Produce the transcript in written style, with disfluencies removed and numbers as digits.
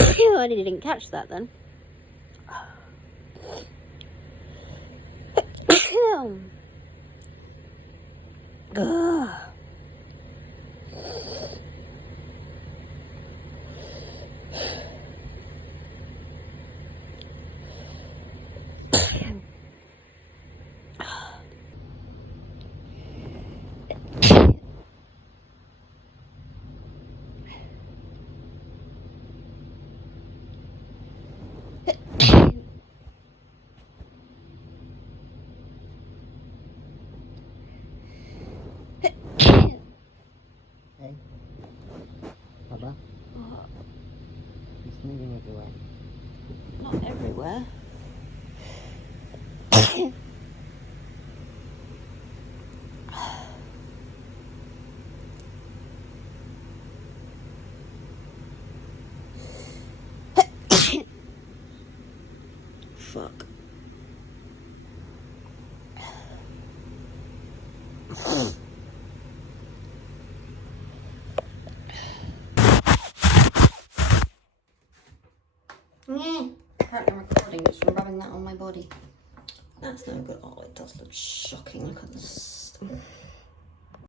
I nearly didn't catch that then. Ugh. Hey, Baba, What? you're sneezing everywhere. Not everywhere. Fuck. Yeah, apparently recording just from rubbing that on my body. That's no good. Oh, it does look shocking. Look at this.